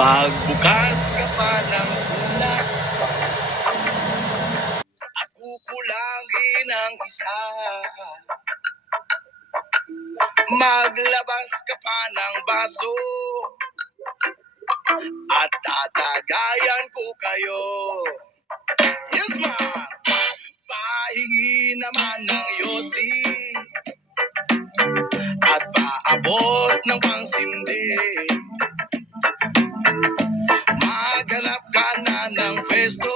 Magbukas ka pa ng ulap at kukulangin ang isa. Maglabas ka pa ng baso at tatagayan ko kayo. Yes, ma'am! Pahingi naman ng yosi at paabot ng pangsindi. Maghanap ka na ng pwesto,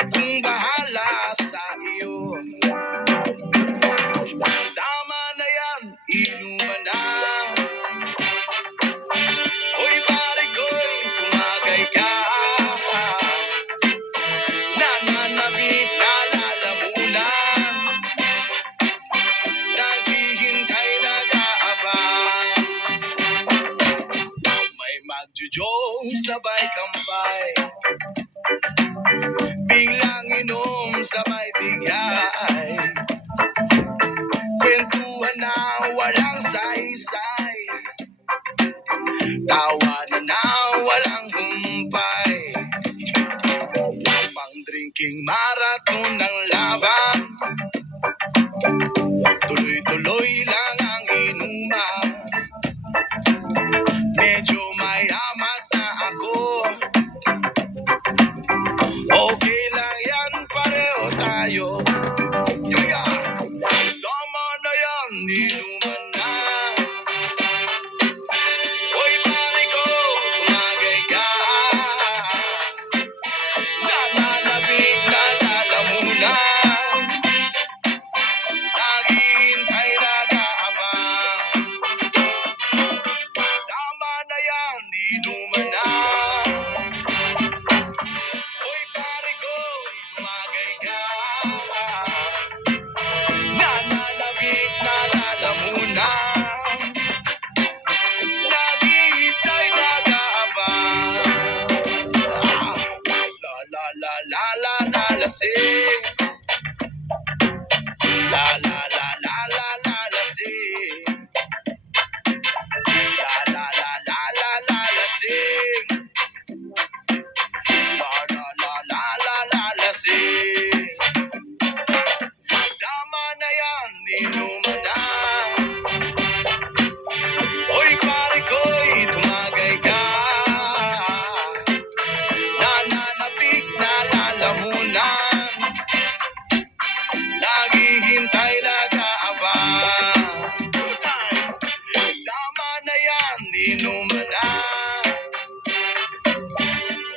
akong bahala sa iyo. Tama na yan, inuman na. Hoy pare ko'y tumagay ka. Nananabik na lalamunan, naghihintay nag-aabang. May magjujong sabay kampay, biglang inom sabay bigay. Kwentuhan na walang saysay, tawanan na walang humpay. Pang drinking marathon ng laban, tuloy-tuloy lang ang inuman. Medyo mayamas na ako, okay lang yan, pareho tayo. Yeah. Tama na yan, inuman na. Hoy pare ko, tumagay ka. Nananabik na lalamunan, naghihintay nag-aabang. Tama na yan, inuman na. Hoy pare ko, tumagay ka. Nananabik na lalamunan, naghihintay nag-aabang. La la la la la la lasing. La la la la la la lasing. La la la la la la lasing. La la la la la la lasing. Tama na yan, inuman na. Hoy pare ko'y tumagay ka. Nananabik na lalamunan, naghihintay nag-aabang. Tama na yan, inuman na.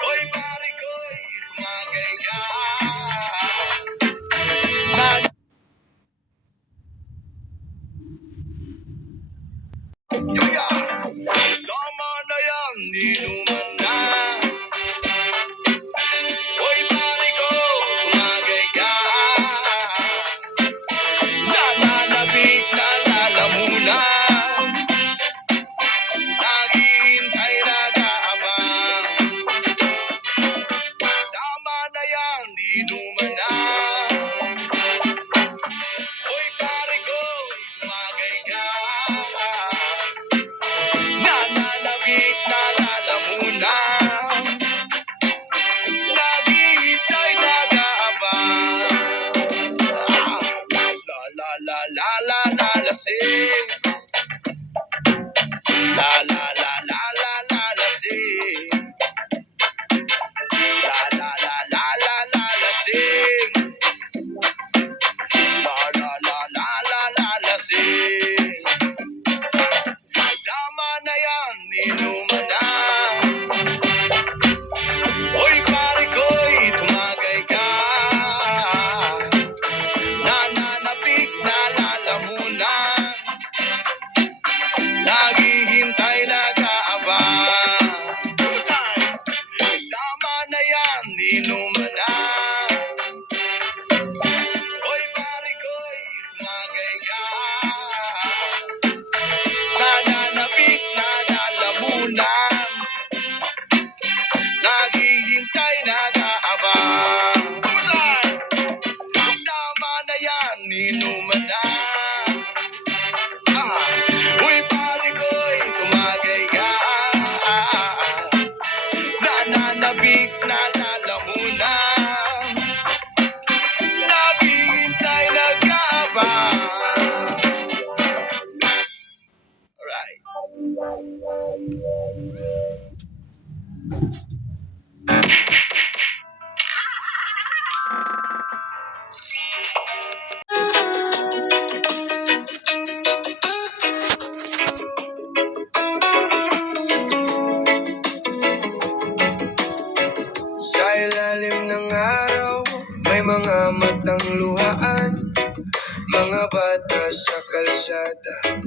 Hoy pare ko'y tumagay ka. Tama na yan, inuman na. Hoy pare ko, tumagay ka. Nananabik na lalamunan, naghihintay nag-aabang. Tama na yan, inuman na. Hoy pare ko, tumagay ka. Nananabik na lalamunan, naghihintay nag-aabang. La la la la la la lasing. La la la la la la lasing. La la la la la la lasing. La la la la la la lasing. Tama na yan, inuman na. Hoy pare ko'y tumagay ka. Nananabik na lalamunan, naghihintay nag-aabang. Tama na yan, inuman na. Hoy pare ko'y tumagay ka. Nananabik na lalamunan, Sa ilalim ng araw, may mga matang luhaan, mga bata sa kalsada,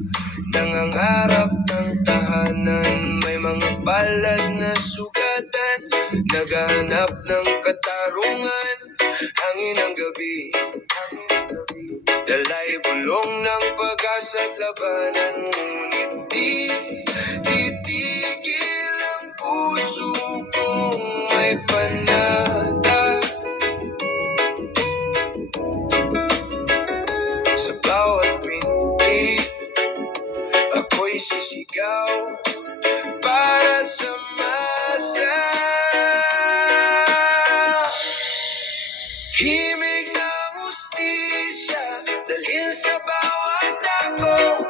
nangangarap ng tahanan. May mga palad na sugatan, naghahanap ng katarungan. Hangin ng gabi, dalay bulong ng pag-asa't labanan. Ngunit di titigil ang puso kong may panata. Sa bawat pinti, ako'y sisigaw para sa masa. Himig ng hustisya, dalhin sa bawat dako.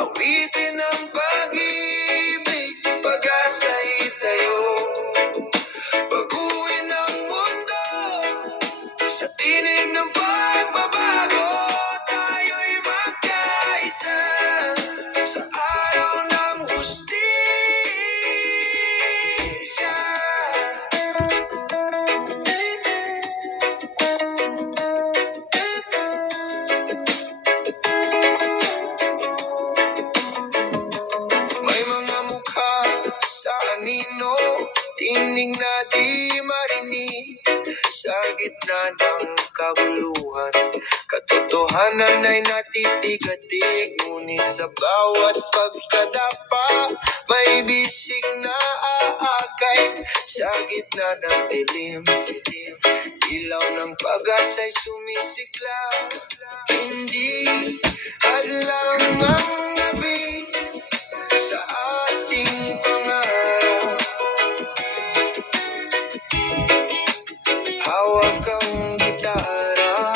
Awitin ng pag-ibig, pag-asa itayo. Baguhin ang mundo sa tinig ng pagbabago. Tayo'y magkaisa sa araw ng hustisya. May mga mukha sa anino, tinig na di marinig. Sa gitna ng kabuluhan, katotohanan ay natitigatig. Ngunit sa bawat pagkadapa, may bisig na aakay. Sa gitna ng dilim, ilaw ng pag-asa'y sumisiklaw. Hindi hadlang ang gabi sa ating pangarap. Hawak ang gitara,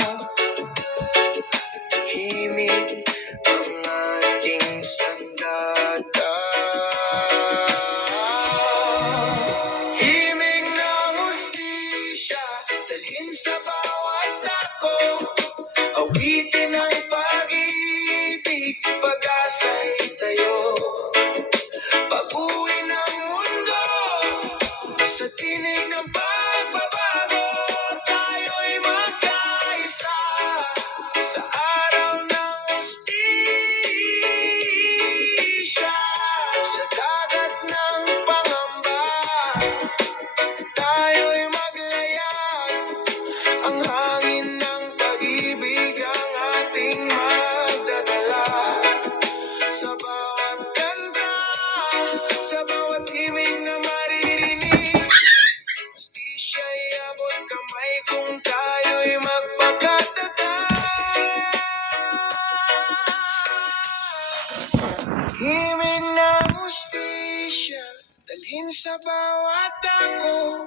himig ang ating sandata. Himig ng hustisya, dalhin sa bawat dako. Awitin ang pag-ibig, pag-asa'y tayo. Baguhin ang mundo sa tinig ng pagbabago. Tayo'y magkaisa sa araw ng hustisya. Sa dagat ng pangamba, tayo'y maglayag. Ang hangin ng pag-ibig ang ating magdadala. Sa bawat kanta, sa bawat himig na maririnig, hustisya'y abot kamay kung tayo'y magpakatatag. Himig ng hustisya, dalhin sa bawat dako.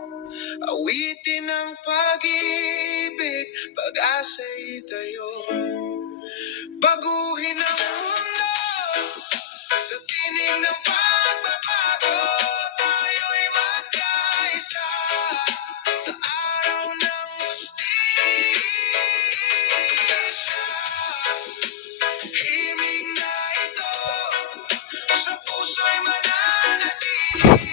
Awitin ang pag-ibig, pag-asa'y tayo. Baguhin ang mundo sa tinig ng pagbabago. Tayo'y magkaisa sa araw ng hustisya. Himig na ito sa puso'y mananatili.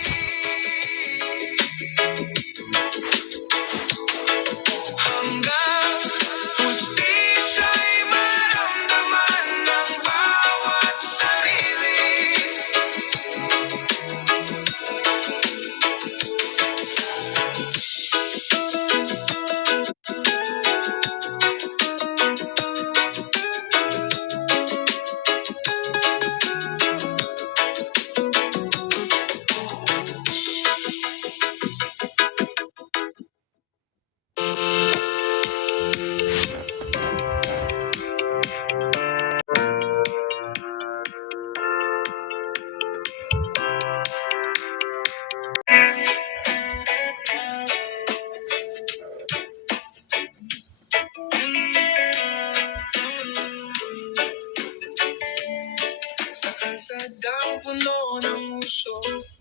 ng uso,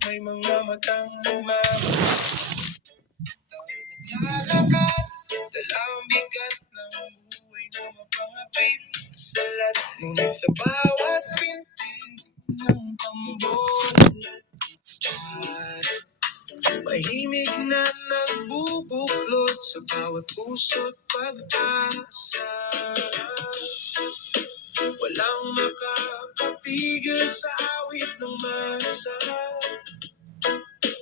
may mga matang nagmamahal. Tayo naglalakad, dalang bigat ng buhay na mapangapit sa lahat. Ngunit sa bawat pintig ng tambon at gitara, mahimik na nagbubuklod sa bawat puso't pag-asa. Walang makakapigil sa awit ng masa,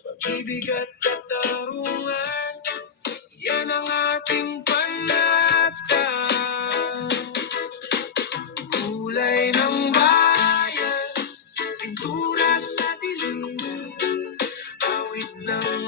pag-ibig at katarungan, yan ang ating panata. Kulay ng bayan, pintura sa dilim, awit ng